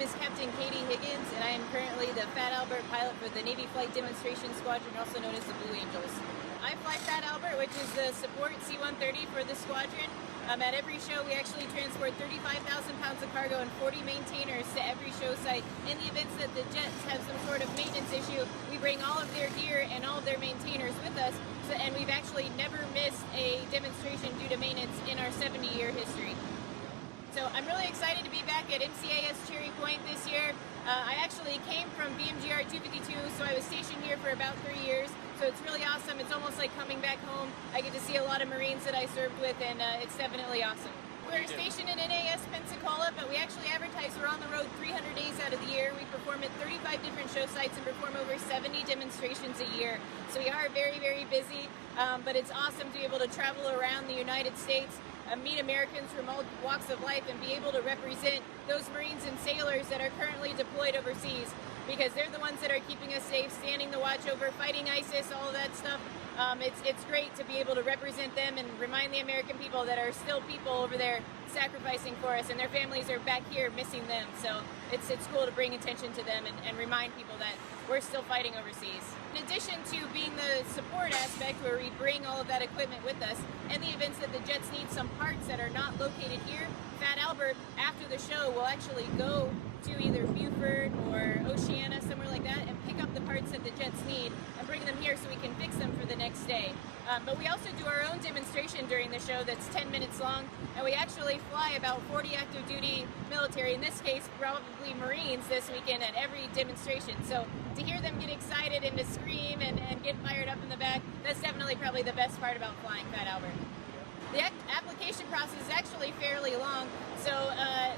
name is Captain Katie Higgins, and I am currently the Fat Albert pilot for the Navy Flight Demonstration Squadron, also known as the Blue Angels. I fly Fat Albert, which is the support C-130 for the squadron. At every show, we actually transport 35,000 pounds of cargo and 40 maintainers to every show site. In the events that the jets have some sort of maintenance issue, we bring all of their gear and all of their maintainers with us, and we've actually never missed a demonstration due to maintenance in our 70-year history. So I'm really excited to be back at MCAS Cherry Point this year. I actually came from BMGR 252, so I was stationed here for about 3 years. So it's really awesome. It's almost like coming back home. I get to see a lot of Marines that I served with, and it's definitely awesome. We're stationed in NAS Pensacola, but we actually advertise we're on the road 300 days out of the year. We perform at 35 different show sites and perform over 70 demonstrations a year. So we are very, very busy, but it's awesome to be able to travel around the United States, meet Americans from all walks of life, and be able to represent those Marines and sailors that are currently deployed overseas, because they're the ones that are keeping us safe, standing the watch over, fighting ISIS, all of that stuff. It's great to be able to represent them and remind the American people that are still people over there sacrificing for us, and their families are back here missing them. So it's cool to bring attention to them and remind people that we're still fighting overseas. In addition to being the support aspect where we bring all of that equipment with us, in the events that the jets need some parts that are not located here, Fat Albert, after the show, will actually go to either Beaufort or Oceana, somewhere like that, and pick up the parts that the jets need and bring them here so we can fix them for the next day. But we also do our own demonstration during the show that's 10 minutes long, and we actually fly about 40 active duty military, in this case probably Marines, this weekend at every demonstration. So to hear them get excited and to scream and get fired up in the back, that's definitely probably the best part about flying Fat Albert. The application process is actually fairly long, so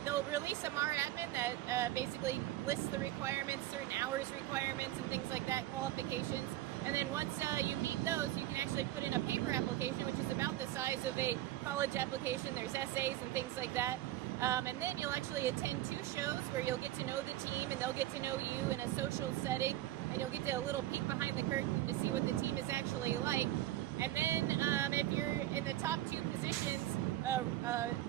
they'll release a MAR admin that basically lists the requirements, certain hours requirements and things like that, qualifications. And then once you meet those, you can actually put in a paper application, which is about the size of a college application. There's essays and things like that. And then you'll actually attend 2 shows where you'll get to know the team and they'll get to know you in a social setting, and you'll get a little peek behind the curtain to see what the team is actually like. And then if you're in the top 2 positions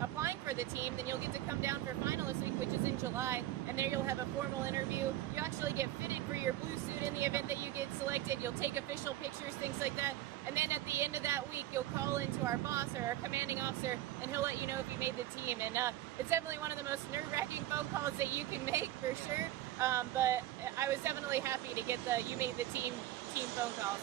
applying for the team, then you'll get to come down for finalist week, which is in July, and there you'll have a formal interview. You actually get fitted for your blue suit in the event that you get selected. You'll take official pictures, things like that. And then at the end of that week, you'll call into our boss or our commanding officer, and he'll let you know if you made the team. And it's definitely one of the most nerve-wracking phone calls that you can make, for sure. But I was definitely happy to get the "you made the team" phone calls.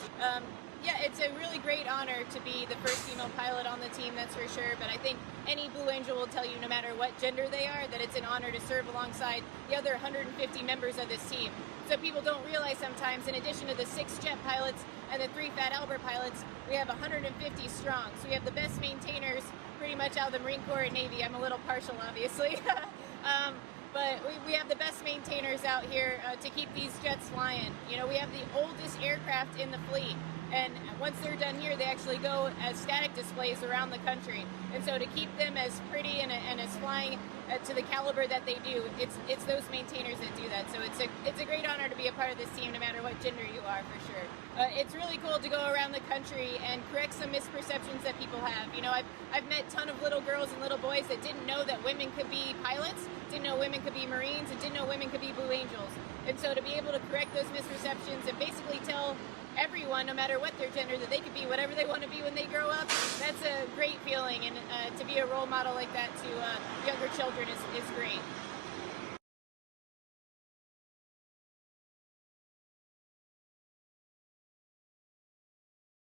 Yeah, it's a really great honor to be the first female pilot on the team, that's for sure. But I think any Blue Angel will tell you, no matter what gender they are, that it's an honor to serve alongside the other 150 members of this team. So people don't realize sometimes, in addition to the 6 jet pilots and the 3 Fat Albert pilots, we have 150 strong. So we have the best maintainers pretty much out of the Marine Corps and Navy. I'm a little partial, obviously. But we have the best maintainers out here to keep these jets flying. You know, we have the oldest aircraft in the fleet. And once they're done here, they actually go as static displays around the country. And so to keep them as pretty and as flying to the caliber that they do, it's those maintainers that do that. So it's a great honor to be a part of this team, no matter what gender you are, for sure. It's really cool to go around the country and correct some misperceptions that people have. You know, I've met a ton of little girls and little boys that didn't know that women could be pilots, didn't know women could be Marines, and didn't know women could be Blue Angels. And so to be able to correct those misperceptions and basically tell everyone, no matter what their gender, that they could be whatever they want to be when they grow up, that's a great feeling. And to be a role model like that to younger children is great.